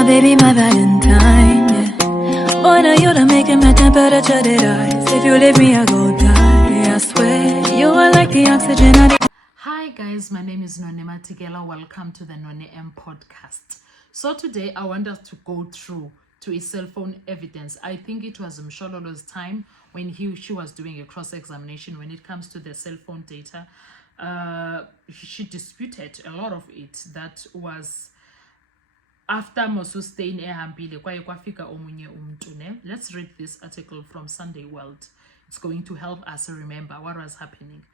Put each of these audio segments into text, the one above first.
my baby, my Valentine, yeah. Boy, now you done making my temperature rise. If you leave me, I go die. I swear, you are like the oxygen I need. Hi guys, my name is None Matigela. Welcome to the None M podcast. So today I want us to go through to a cell phone evidence. I think it was Mshololo's time when she was doing a cross-examination when it comes to the cell phone data. She disputed a lot of it. That was after Mosustain ehambile kwaye kwafika omunye umntu ne. Let's read this article from Sunday World. It's going to help us remember what was happening.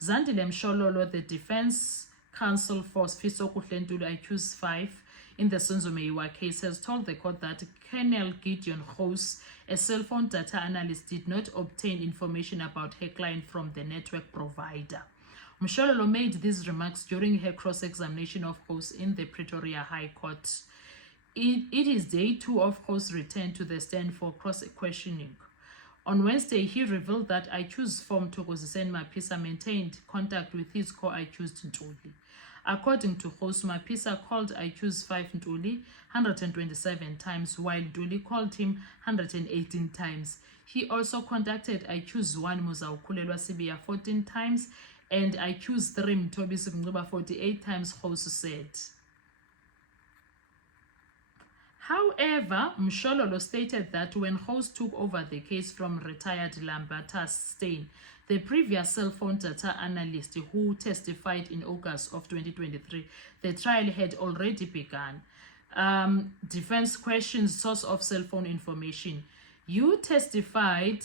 Zandile Mshololo, the defense counsel for Fiso Kuhlentulu accused 5 in the Senzo Meyiwa case, has told the court that Colonel Gideon House, a cell phone data analyst, did not obtain information about her client from the network provider. Mshololo made these remarks during her cross-examination of House in the Pretoria High Court. It is day 2 of House return to the stand for cross-questioning. On Wednesday, he revealed that accused form Thokoziseni Mapisa maintained contact with his co-accused Ntuli. According to Host, Mapisa called accused 5 Ntuli 127 times, while Ntuli called him 118 times. He also contacted accused 1 Muzaukulelwa Sibiya 14 times and accused 3 Mtobisi Mngcuba 48 times, Host said. However, Mshololo stated that when House took over the case from retired Lambertus Stein, the previous cell phone data analyst who testified in August of 2023, the trial had already begun. Defense questions source of cell phone information. You testified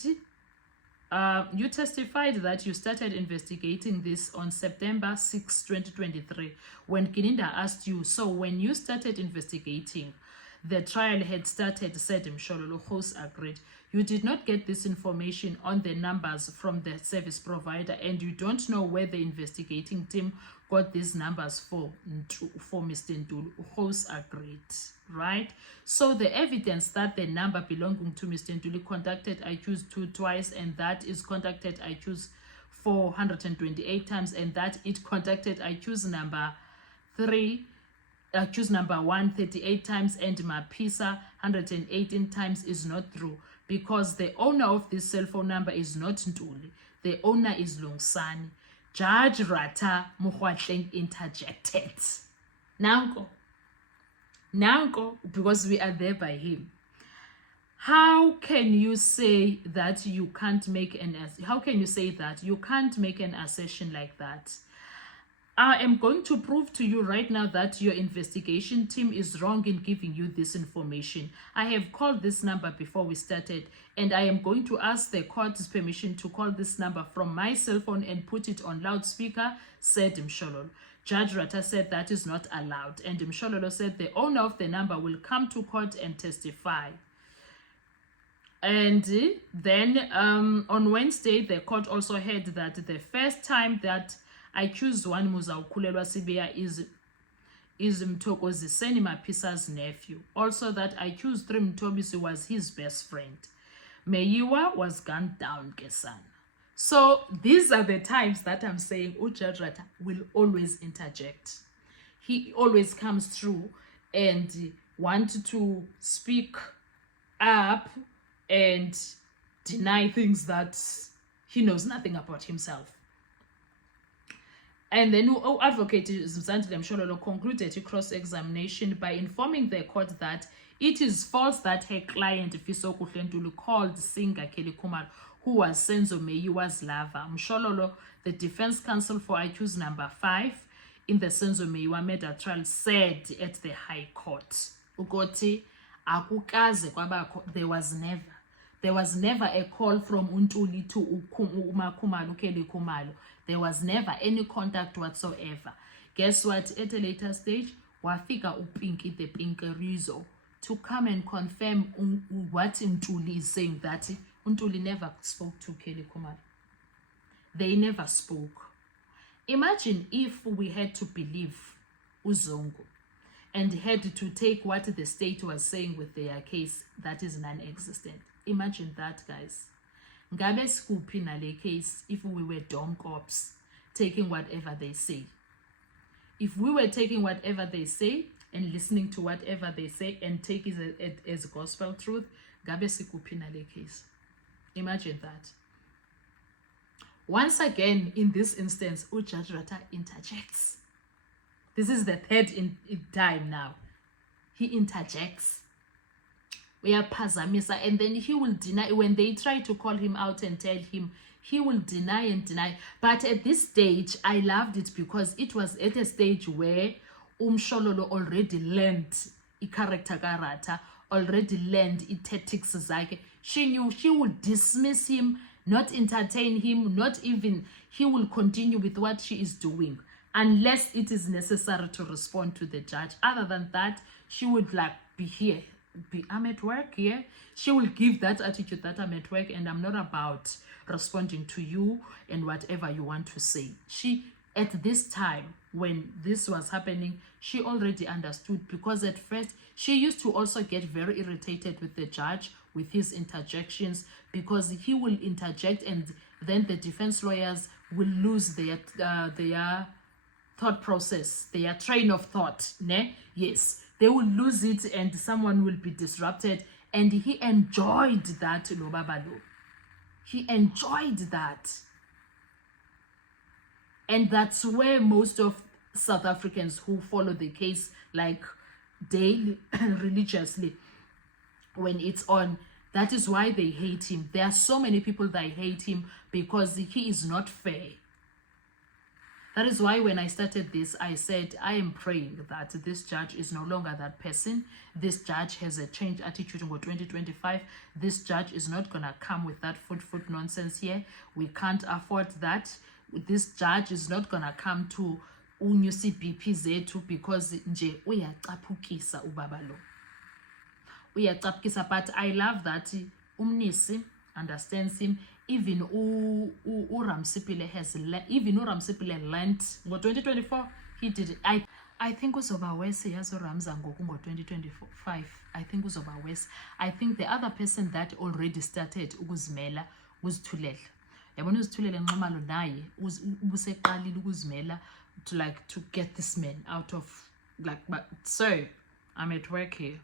that you started investigating this on September 6, 2023, when Kininda asked you, so when you started investigating, the trial had started, said Mshololo. Host agreed. You did not get this information on the numbers from the service provider, and you don't know where the investigating team got these numbers for Mr. Ntuli. Host agreed, right? So the evidence that the number belonging to Mr. Ntuli contacted accused 2 twice, and that is contacted accused 428 times, and that it contacted accused number 3, accused number 138 times, and Mapisa 118 times is not true, because the owner of this cell phone number is not Ntuli. The owner is Longsani. Judge Rata Mukhwatleng interjected. Nanko, because we are there by him. How can you say that you can't make an assertion like that? I am going to prove to you right now that your investigation team is wrong in giving you this information. I have called this number before we started, and I am going to ask the court's permission to call this number from my cell phone and put it on loudspeaker, said Mshololo. Judge Rata said that is not allowed, and Mshololo said the owner of the number will come to court and testify. And then on Wednesday, the court also heard that the first time that accused 1 Muzaukulelwa Sibiya is Mthokoziseni Mapisa's nephew. Also that accused 3 Mtobisi was his best friend. Meyiwa was gunned down, Kesana. So these are the times that I'm saying Judge Rata will always interject. He always comes through and wants to speak up and deny things that he knows nothing about himself. And then advocate Zandile Mshololo concluded a cross-examination by informing the court that it is false that her client Fiso Kuhlentulu called singer Kelly Kumar, who was Senzo Meyiwa's lover. Mshololo, the defense counsel for accused number 5 in the Senzo Meyiwa murder trial, said at the High Court, Ugoti akukaze kwabakho, there was never a call from Ntuli to Umakumalo, Kelly Kumalo. There was never any contact whatsoever. Guess what? At a later stage, wafika uPinky the Pinkerizo to come and confirm what Ntuli is saying, that Ntuli never spoke to Kelly Kumalo. They never spoke. Imagine if we had to believe Uzongo and had to take what the state was saying with their case that is non-existent. Imagine that, guys. Ngabe sikuphi nale case if we were dumb cops taking whatever they say? If we were taking whatever they say, and listening to whatever they say and take it as gospel truth, gabe sikuphi nale case. Imagine that. Once again, in this instance, Judge Rata interjects. This is the third in time now. He interjects. We are Pazamisa, and then he will deny. When they try to call him out and tell him, he will deny and deny. But at this stage, I loved it because it was at a stage where Shololo already learned I character karata, already learned I tactics zake. She knew she would dismiss him, not entertain him, not even, he will continue with what she is doing unless it is necessary to respond to the judge. Other than that, she would like be here. I'm at work here. She will give that attitude that I'm at work and I'm not about responding to you and whatever you want to say. She, at this time when this was happening, she already understood, because at first she used to also get very irritated with the judge with his interjections, because he will interject and then the defense lawyers will lose their thought process, their train of thought. Ne? Yes. They will lose it and someone will be disrupted. And he enjoyed that, Lobabalo. He enjoyed that. And that's where most of South Africans who follow the case like daily, religiously, when it's on, that is why they hate him. There are so many people that hate him because he is not fair. That is why when I started this, I said, I am praying that this judge is no longer that person. This judge has a changed attitude in 2025. This judge is not going to come with that foot nonsense here. We can't afford that. This judge is not going to come to unyusi BP zethu because nje uyacaphukisa ubabalo. Uyacaphukisa, but I love that umnisi understands him. Even Ramsipile has even Ramsipile learned. Ngo 2024 he did it. I think uzoba wese yazo Ramza ngoku ngo 2025. I think uzoba wese. I think the other person that already started ukuzimela was Thulele. Yabona uZithulele Nxumalo naye ubuseqalile ukuzimela to get this man out of but so I'm at work here.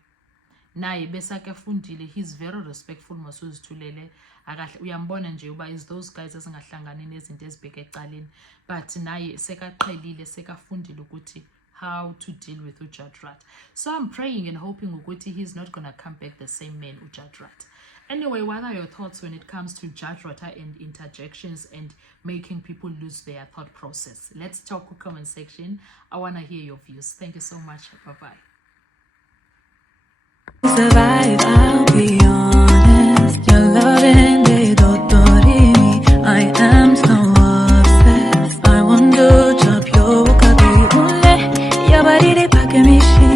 Naye besake fundile, he's very respectful masuzithulele. Uyambona nje uba is those guys asingahlangani nezinto ezibheke ecaleni, but naye sekaqhelile sekafundile ukuthi how to deal with uJudge Rat. So I'm praying and hoping ukuthi he's not going to come back the same man uJudge Rat. Anyway, what are your thoughts when it comes to Judge Rata and interjections and making people lose their thought process? Let's talk in the comment section. I want to hear your views. Thank you so much. Bye-bye. Survive, I'll be honest. Your loving me, I am so obsessed. I want to chop your kabi ule. Your body, they pack me shit.